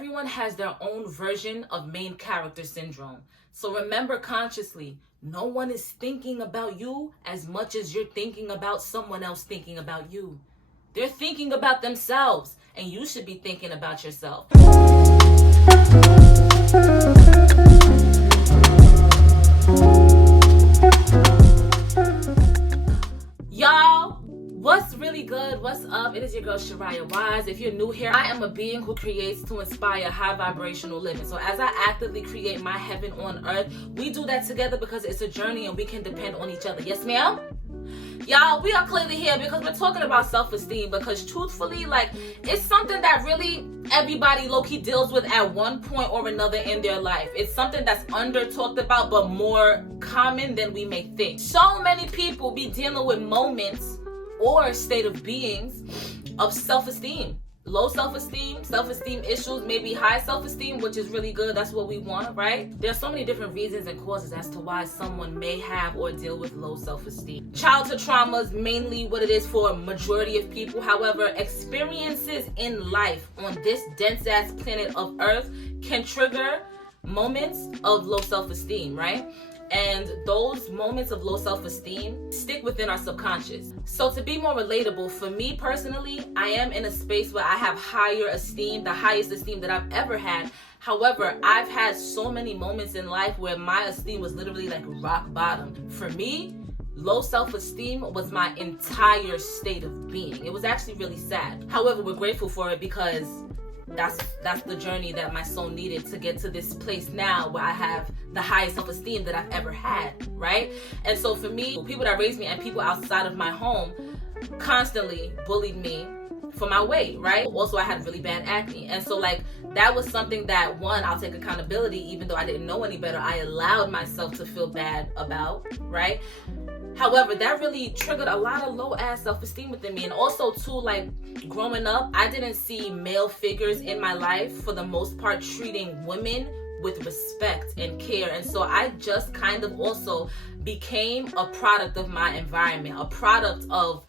everyone has their own version of main character syndrome. So remember consciously, no one is thinking about you as much as you're thinking about someone else thinking about you. They're thinking about themselves, and you should be thinking about yourself. Y'all, what's really good? What's up? It is your girl Shariya Wise. If you're new here, I am a being who creates to inspire high vibrational living. So as I actively create my heaven on earth, we do that together because it's a journey and we can depend on each other. Yes, ma'am? Y'all, we are clearly here because we're talking about self-esteem, because truthfully, it's something that really everybody low-key deals with at one point or another in their life. It's something that's under talked about but more common than we may think. So many people be dealing with moments or state of beings of self-esteem. Low self-esteem issues, maybe high self-esteem, which is really good. That's what we want, right? There's so many different reasons and causes as to why someone may have or deal with low self-esteem. Childhood trauma is mainly what it is for a majority of people. However, experiences in life on this dense-ass planet of Earth can trigger moments of low self-esteem, right? And those moments of low self-esteem stick within our subconscious. So to be more relatable, for me personally, I am in a space where I have higher esteem, the highest esteem that I've ever had. However, I've had so many moments in life where my esteem was literally like rock bottom. For me, low self-esteem was my entire state of being. It was actually really sad. However, we're grateful for it because that's the journey that my soul needed to get to this place now where I have the highest self-esteem that I've ever had, right? And so for me, people that raised me and people outside of my home constantly bullied me for my weight, right? Also, I had really bad acne. And so that was something that, one, I'll take accountability, even though I didn't know any better. I allowed myself to feel bad about, right? However, that really triggered a lot of low-ass self-esteem within me. And also, too, growing up, I didn't see male figures in my life, for the most part, treating women with respect and care. And so I just kind of also became a product of my environment, a product of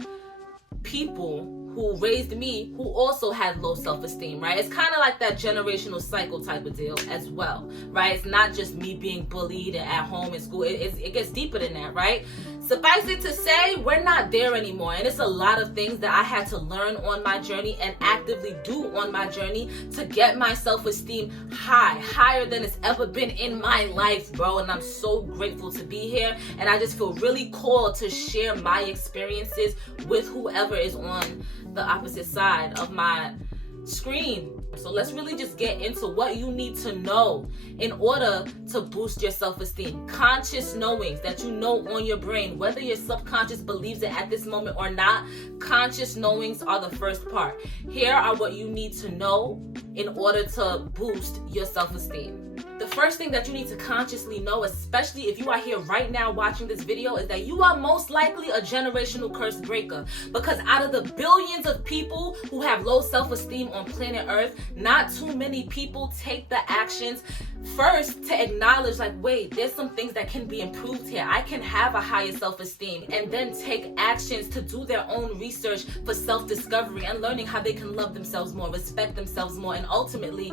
people who raised me who also had low self-esteem, right? It's kind of like that generational cycle type of deal as well, right? It's not just me being bullied at home in school. It gets deeper than that, right? Suffice it to say, we're not there anymore. And it's a lot of things that I had to learn on my journey and actively do on my journey to get my self-esteem higher than it's ever been in my life, bro. And I'm so grateful to be here. And I just feel really called to share my experiences with whoever is on the opposite side of my screen. So let's really just get into what you need to know in order to boost your self-esteem. Conscious knowings that you know on your brain, whether your subconscious believes it at this moment or not, conscious knowings are the first part. Here are what you need to know in order to boost your self-esteem. The first thing that you need to consciously know, especially if you are here right now watching this video, is that you are most likely a generational curse breaker. Because out of the billions of people who have low self-esteem on planet Earth, not too many people take the actions first to acknowledge, wait, there's some things that can be improved here. I can have a higher self-esteem, and then take actions to do their own research for self-discovery and learning how they can love themselves more, respect themselves more, and ultimately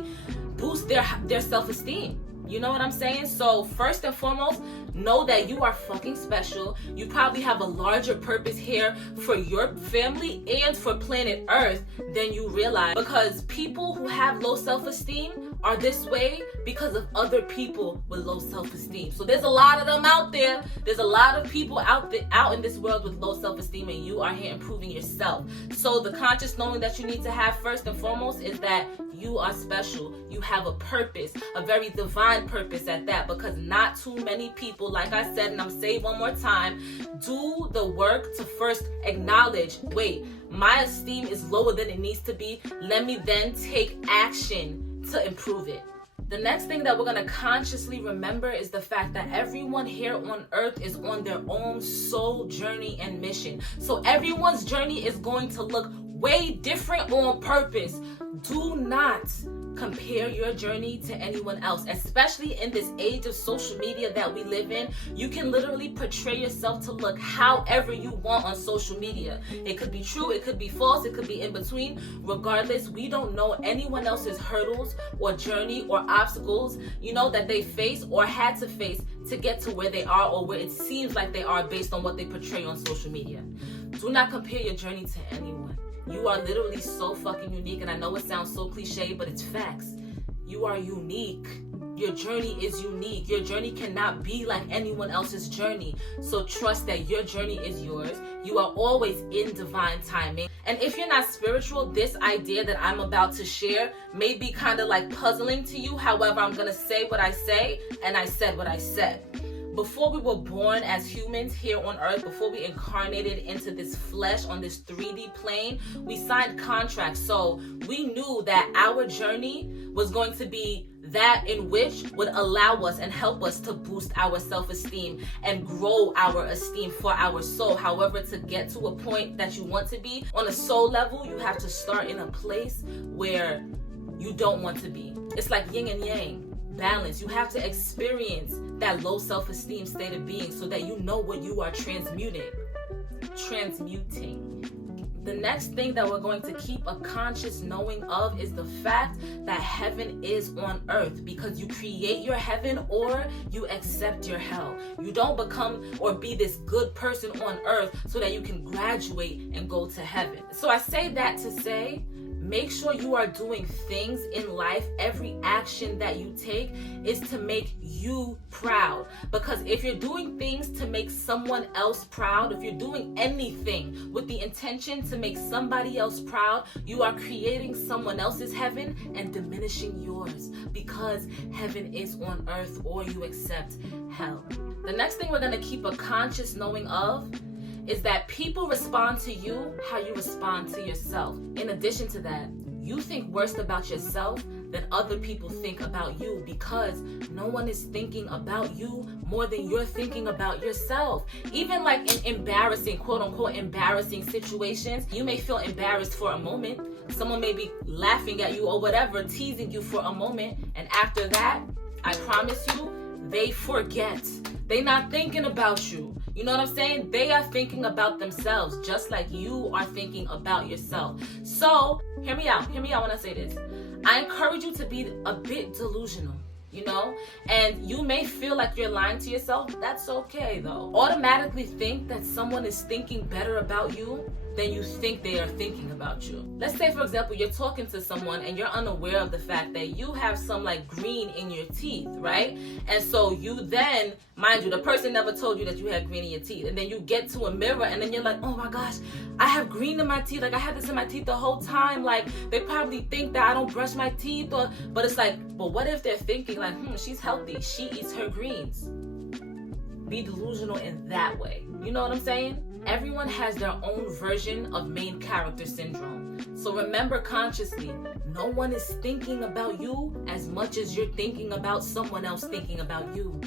boost their self-esteem. You know what I'm saying? So first and foremost, know that you are fucking special. You probably have a larger purpose here for your family and for planet Earth than you realize. Because people who have low self-esteem are this way because of other people with low self-esteem. So there's a lot of them out there. There's a lot of people out in this world with low self-esteem, and you are here improving yourself. So the conscious knowing that you need to have first and foremost is that you are special. You have a purpose, a very divine purpose at that, because not too many people, like I said, and I'm saying one more time, do the work to first acknowledge, wait, my esteem is lower than it needs to be. Let me then take action to improve it. The next thing that we're going to consciously remember is the fact that everyone here on earth is on their own soul journey and mission. So everyone's journey is going to look way different on purpose. Do not compare your journey to anyone else, especially in this age of social media that we live in. You can literally portray yourself to look however you want on social media. It could be true, it could be false, it could be in between. Regardless, we don't know anyone else's hurdles or journey or obstacles, that they face or had to face to get to where they are, or where it seems like they are based on what they portray on social media. Do not compare your journey to anyone. You are literally so fucking unique, and I know it sounds so cliche, but it's facts. You are unique. Your journey is unique. Your journey cannot be like anyone else's journey. So trust that your journey is yours. You are always in divine timing. And if you're not spiritual, this idea that I'm about to share may be kind of like puzzling to you. However, I'm going to say what I say, and I said what I said. Before we were born as humans here on earth, before we incarnated into this flesh on this 3D plane, we signed contracts. So we knew that our journey was going to be that in which would allow us and help us to boost our self-esteem and grow our esteem for our soul. However, to get to a point that you want to be on a soul level, you have to start in a place where you don't want to be. It's like yin and yang. Balance. You have to experience that low self-esteem state of being so that you know what you are transmuting. The next thing that we're going to keep a conscious knowing of is the fact that heaven is on earth, because you create your heaven or you accept your hell. You don't become or be this good person on earth so that you can graduate and go to heaven. So I say that to say, make sure you are doing things in life. Every action that you take is to make you proud. Because if you're doing things to make someone else proud, if you're doing anything with the intention to make somebody else proud, you are creating someone else's heaven and diminishing yours, because heaven is on earth or you accept hell. The next thing we're going to keep a conscious knowing of is that people respond to you how you respond to yourself. In addition to that, you think worst about yourself than other people think about you, because no one is thinking about you more than you're thinking about yourself. Even like in embarrassing, quote unquote, embarrassing situations, you may feel embarrassed for a moment. Someone may be laughing at you or whatever, teasing you for a moment. And after that, I promise you, they forget. They're not thinking about you. You know what I'm saying? They are thinking about themselves, just like you are thinking about yourself. So, hear me out when I say this. I encourage you to be a bit delusional, and you may feel like you're lying to yourself. That's okay, though. Automatically think that someone is thinking better about you than you think they are thinking about you. Let's say, for example, you're talking to someone and you're unaware of the fact that you have some like green in your teeth, right? And so you then, mind you, the person never told you that you had green in your teeth. And then you get to a mirror and then you're like, oh my gosh, I have green in my teeth. Like, I had this in my teeth the whole time. Like, they probably think that I don't brush my teeth. But it's like, but what if they're thinking like, she's healthy. She eats her greens. Be delusional in that way. You know what I'm saying? Everyone has their own version of main character syndrome. So remember consciously, no one is thinking about you as much as you're thinking about someone else thinking about you.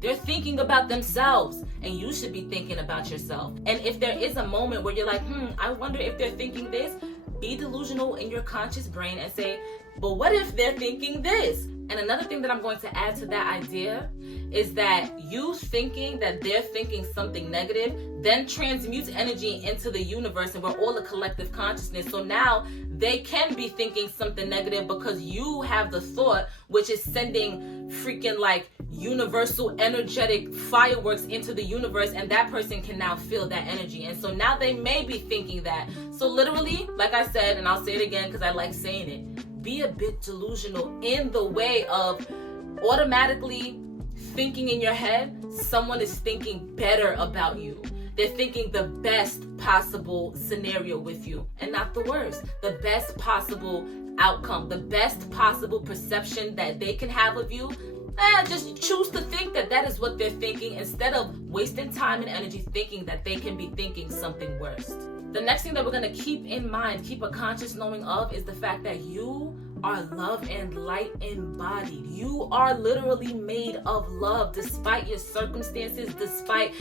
They're thinking about themselves, and you should be thinking about yourself. And if there is a moment where you're like, I wonder if they're thinking this, be delusional in your conscious brain and say, but what if they're thinking this? And another thing that I'm going to add to that idea is that you thinking that they're thinking something negative then transmutes energy into the universe, and we're all a collective consciousness. So now they can be thinking something negative because you have the thought, which is sending freaking like universal energetic fireworks into the universe, and that person can now feel that energy. And so now they may be thinking that. So literally, like I said, and I'll say it again because I like saying it, be a bit delusional in the way of automatically thinking in your head someone is thinking better about you. They're thinking the best possible scenario with you and not the worst. The best possible outcome, the best possible perception that they can have of you. Just choose to think that that is what they're thinking instead of wasting time and energy thinking that they can be thinking something worse. The next thing that we're going to keep in mind, keep a conscious knowing of, is the fact that you are love and light embodied. You are literally made of love, despite your circumstances, despite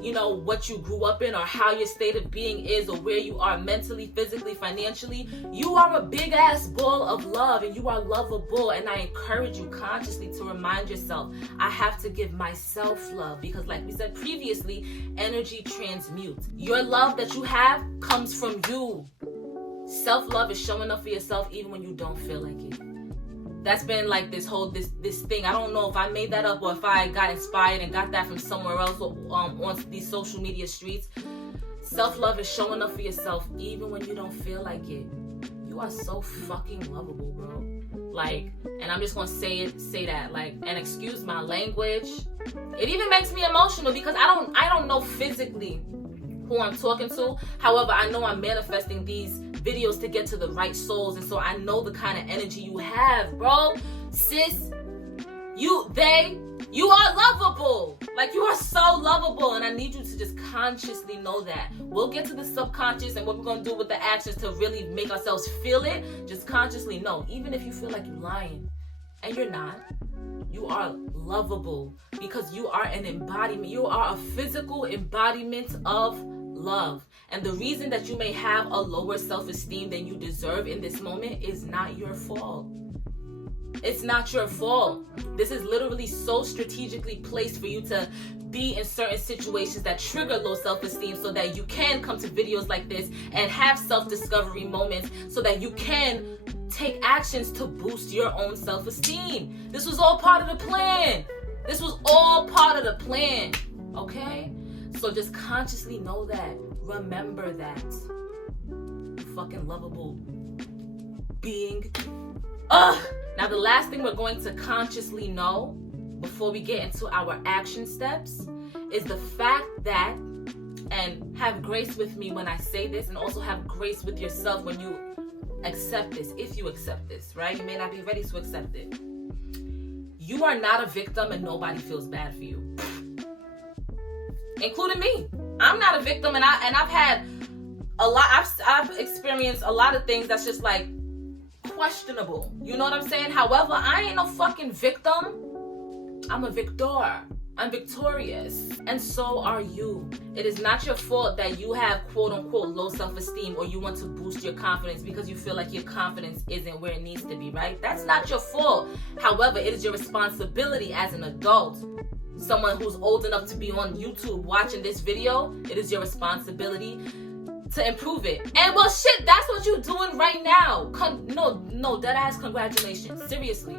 what you grew up in, or how your state of being is, or where you are mentally, physically, financially. You are a big ass ball of love, and you are lovable. And I encourage you consciously to remind yourself, I have to give myself love, because like we said previously, energy transmutes. Your love that you have comes from you. Self-love is showing up for yourself even when you don't feel like it. That's been like this thing. I don't know if I made that up or if I got inspired and got that from somewhere else on these social media streets. Self-love is showing up for yourself even when you don't feel like it. You are so fucking lovable, bro. Like, and I'm just gonna say that, like, and excuse my language. It even makes me emotional because I don't know physically who I'm talking to. However, I know I'm manifesting these videos to get to the right souls, and so I know the kind of energy you have, bro. Sis, you are lovable. Like, you are so lovable, and I need you to just consciously know that. We'll get to the subconscious and what we're gonna do with the actions to really make ourselves feel it. Just consciously know, even if you feel like you're lying, and you're not, you are lovable because you are an embodiment. You are a physical embodiment of love. And the reason that you may have a lower self-esteem than you deserve in this moment is not your fault. It's not your fault. This is literally so strategically placed for you to be in certain situations that trigger low self-esteem, so that you can come to videos like this and have self-discovery moments, so that you can take actions to boost your own self-esteem. This was all part of the plan. This was all part of the plan. Okay? So just consciously know that. Remember that. You fucking lovable being. Now the last thing we're going to consciously know before we get into our action steps is the fact that, and have grace with me when I say this, and also have grace with yourself when you accept this, if you accept this, right? You may not be ready to accept it. You are not a victim, and nobody feels bad for you, including me. I'm not a victim, and I've had a lot. I've experienced a lot of things that's just like questionable. You know what I'm saying? However, I ain't no fucking victim. I'm a victor. I'm victorious. And so are you. It is not your fault that you have quote unquote low self-esteem, or you want to boost your confidence because you feel like your confidence isn't where it needs to be, right? That's not your fault. However, it is your responsibility as an adult, someone who's old enough to be on YouTube watching this video, it is your responsibility to improve it. And well, shit, that's what you're doing right now. No, dead ass congratulations. Seriously.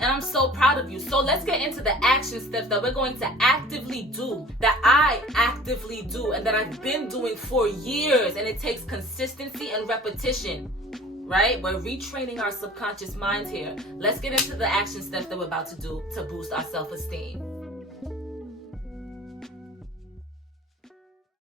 And I'm so proud of you. So let's get into the action steps that we're going to actively do, that I actively do, and that I've been doing for years. And it takes consistency and repetition, right? We're retraining our subconscious minds here. Let's get into the action steps that we're about to do to boost our self-esteem.